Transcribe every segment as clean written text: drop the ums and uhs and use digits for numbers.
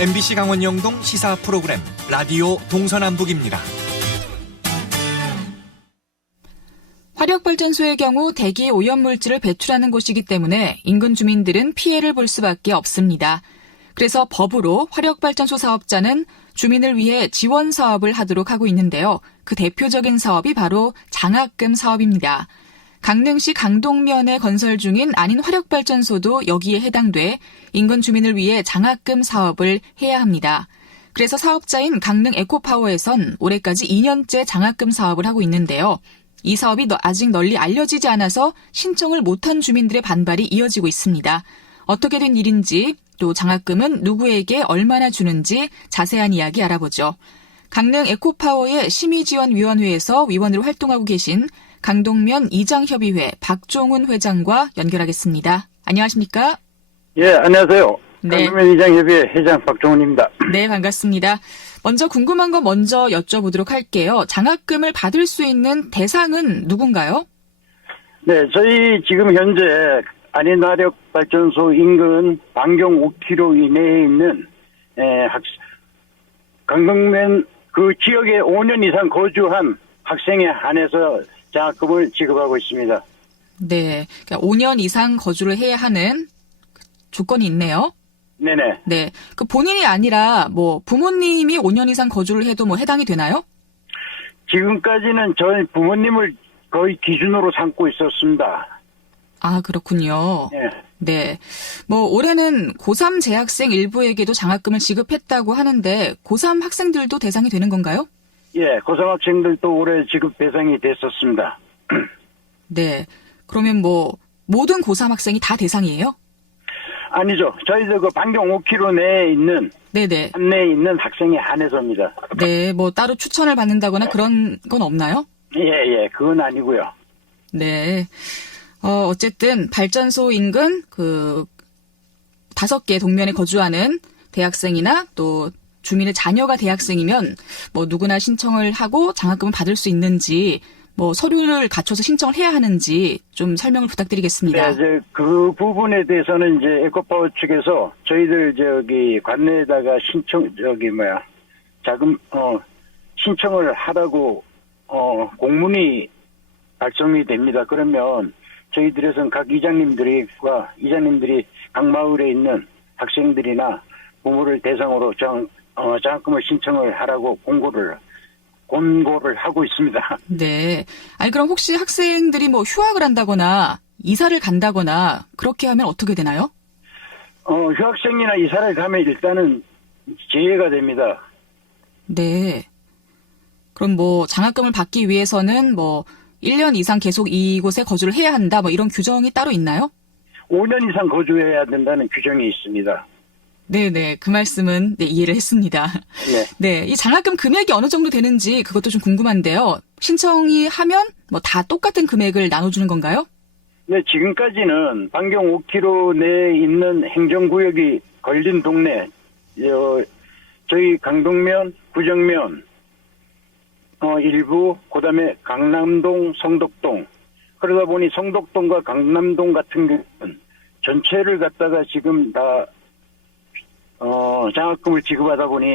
MBC 강원 영동 시사 프로그램 라디오 동서남북입니다. 화력발전소의 경우 대기 오염물질을 배출하는 곳이기 때문에 인근 주민들은 피해를 볼 수밖에 없습니다. 그래서 법으로 화력발전소 사업자는 주민을 위해 지원 사업을 하도록 하고 있는데요. 그 대표적인 사업이 바로 장학금 사업입니다. 강릉시 강동면에 건설 중인 안인 화력발전소도 여기에 해당돼 인근 주민을 위해 장학금 사업을 해야 합니다. 그래서 사업자인 강릉 에코파워에선 올해까지 2년째 장학금 사업을 하고 있는데요. 이 사업이 아직 널리 알려지지 않아서 신청을 못한 주민들의 반발이 이어지고 있습니다. 어떻게 된 일인지, 또 장학금은 누구에게 얼마나 주는지 자세한 이야기 알아보죠. 강릉 에코파워의 심의지원위원회에서 위원으로 활동하고 계신 강동면 이장협의회 박종훈 회장과 연결하겠습니다. 안녕하십니까? 예, 안녕하세요. 네. 강동면 이장협의회 회장 박종훈입니다. 네, 반갑습니다. 먼저 궁금한 거 먼저 여쭤보도록 할게요. 장학금을 받을 수 있는 대상은 누군가요? 네, 저희 지금 현재 안인화력발전소 인근 반경 5km 이내에 있는 강동면 그 지역에 5년 이상 거주한 학생에 한해서 장학금을 지급하고 있습니다. 네, 그러니까 5년 이상 거주를 해야 하는 조건이 있네요. 네네. 네, 그 본인이 아니라 부모님이 5년 이상 거주를 해도 해당이 되나요? 지금까지는 저희 부모님을 거의 기준으로 삼고 있었습니다. 아, 그렇군요. 네. 네. 올해는 고3 재학생 일부에게도 장학금을 지급했다고 하는데 고3 학생들도 대상이 되는 건가요? 예, 고3 학생들도 올해 지급 대상이 됐었습니다. 네. 그러면 모든 고3 학생이 다 대상이에요? 아니죠. 저희들 그 반경 5km 내에 있는, 네네. 안내에 있는 학생에 한해서입니다. 네, 따로 추천을 받는다거나 그런 건 없나요? 예, 그건 아니고요. 네. 어쨌든 발전소 인근 5개 동면에 거주하는 대학생이나 또 주민의 자녀가 대학생이면 누구나 신청을 하고 장학금을 받을 수 있는지 서류를 갖춰서 신청을 해야 하는지 좀 설명을 부탁드리겠습니다. 네, 이제 그 부분에 대해서는 이제 에코파워 측에서 저희들 관내에다가 신청을 하라고 공문이 발송이 됩니다. 그러면 저희들에서는 각 이장님들이 각 마을에 있는 학생들이나 부모를 대상으로 장학금을 신청을 하라고 권고를 하고 있습니다. 네. 아니, 그럼 혹시 학생들이 휴학을 한다거나 이사를 간다거나 그렇게 하면 어떻게 되나요? 휴학생이나 이사를 가면 일단은 제외가 됩니다. 네. 그럼 장학금을 받기 위해서는 1년 이상 계속 이곳에 거주를 해야 한다 이런 규정이 따로 있나요? 5년 이상 거주해야 된다는 규정이 있습니다. 네네. 그 말씀은 이해를 했습니다. 네. 네. 이 장학금 금액이 어느 정도 되는지 그것도 좀 궁금한데요. 신청이 하면 다 똑같은 금액을 나눠주는 건가요? 네, 지금까지는 반경 5km 내에 있는 행정구역이 걸린 동네, 저희 강동면, 구정면, 일부, 그 다음에 강남동, 성덕동. 그러다 보니 성덕동과 강남동 같은 경우는 전체를 갖다가 지금 다, 장학금을 지급하다 보니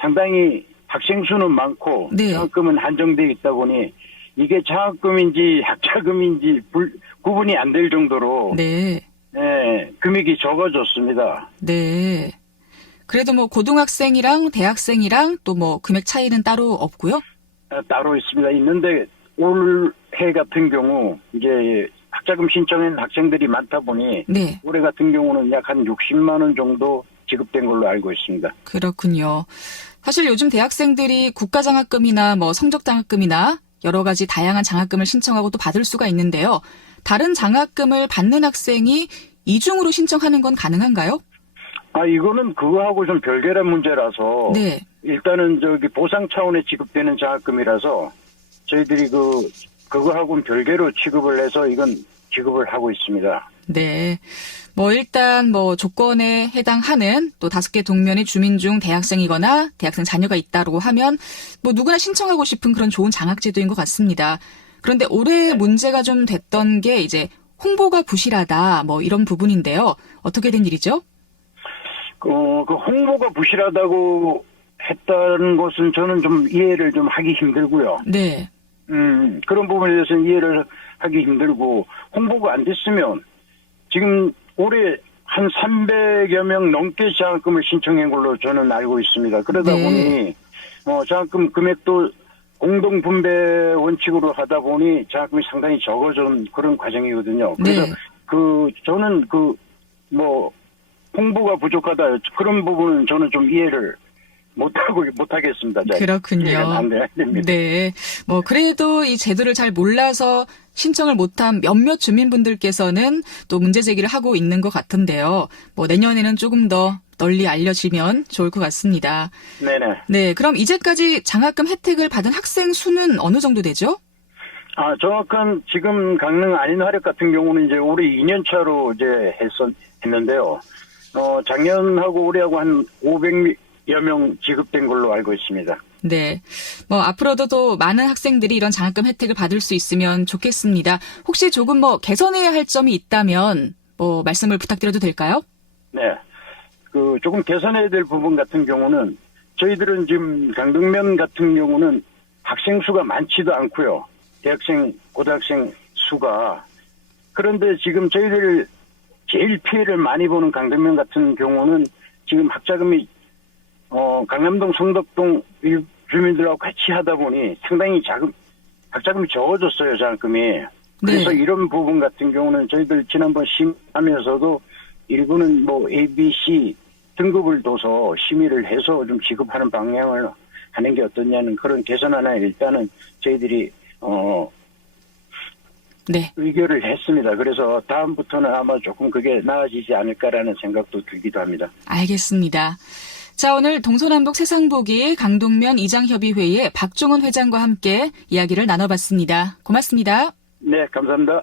상당히 학생 수는 많고, 네. 장학금은 한정되어 있다 보니 이게 장학금인지 학자금인지 구분이 안 될 정도로, 네. 네, 금액이 적어졌습니다. 네. 그래도 고등학생이랑 대학생이랑 또 금액 차이는 따로 없고요? 따로 있습니다. 있는데 올해 같은 경우 이제 학자금 신청한 학생들이 많다 보니 네. 올해 같은 경우는 약 한 60만 원 정도 지급된 걸로 알고 있습니다. 그렇군요. 사실 요즘 대학생들이 국가장학금이나 성적장학금이나 여러 가지 다양한 장학금을 신청하고 또 받을 수가 있는데요. 다른 장학금을 받는 학생이 이중으로 신청하는 건 가능한가요? 이거는 그거하고 좀 별개란 문제라서, 네. 일단은 보상 차원에 지급되는 장학금이라서 저희들이 그거하고는 별개로 취급을 해서 이건 지급을 하고 있습니다. 네. 일단 조건에 해당하는 또 5개 동면의 주민 중 대학생이거나 대학생 자녀가 있다고 하면 누구나 신청하고 싶은 그런 좋은 장학제도인 것 같습니다. 그런데 올해 문제가 좀 됐던 게 이제 홍보가 부실하다 이런 부분인데요. 어떻게 된 일이죠? 그 홍보가 부실하다고 했다는 것은 저는 좀 이해를 좀 하기 힘들고요. 네. 그런 부분에 대해서는 이해를 하기 힘들고, 홍보가 안 됐으면 지금 올해 한 300여 명 넘게 장학금을 신청한 걸로 저는 알고 있습니다. 그러다 네. 보니 장학금 금액도 공동 분배 원칙으로 하다 보니 장학금이 상당히 적어진 그런 과정이거든요. 그래서 네. 저는 홍보가 부족하다, 그런 부분은 저는 좀 이해를 못하겠습니다. 그렇군요. 이해가 안 됩니다. 네. 그래도 이 제도를 잘 몰라서 신청을 못한 몇몇 주민분들께서는 또 문제 제기를 하고 있는 것 같은데요. 내년에는 조금 더 널리 알려지면 좋을 것 같습니다. 네네. 네. 그럼 이제까지 장학금 혜택을 받은 학생 수는 어느 정도 되죠? 정확한 지금 강릉 안인화력 같은 경우는 이제 올해 2년 차로 이제 했는데요. 작년하고 올해하고 한 500여 명 지급된 걸로 알고 있습니다. 네. 앞으로도 또 많은 학생들이 이런 장학금 혜택을 받을 수 있으면 좋겠습니다. 혹시 조금 개선해야 할 점이 있다면 말씀을 부탁드려도 될까요? 네. 조금 개선해야 될 부분 같은 경우는 저희들은 지금 강릉면 같은 경우는 학생 수가 많지도 않고요. 대학생, 고등학생 수가. 그런데 지금 저희들 제일 피해를 많이 보는 강릉면 같은 경우는 지금 학자금이 강남동, 성덕동 주민들하고 같이 하다 보니 상당히 학자금이 적어졌어요, 장학금이. 그래서 네. 이런 부분 같은 경우는 저희들 지난번 심의하면서도 일부는 A, B, C 등급을 둬서 심의를 해서 좀 지급하는 방향을 하는 게 어떠냐는 그런 개선안을 일단은 저희들이 네. 의결을 했습니다. 그래서 다음부터는 아마 조금 그게 나아지지 않을까라는 생각도 들기도 합니다. 알겠습니다. 자, 오늘 동서남북 세상보기 강동면 이장협의회의 박종원 회장과 함께 이야기를 나눠봤습니다. 고맙습니다. 네, 감사합니다.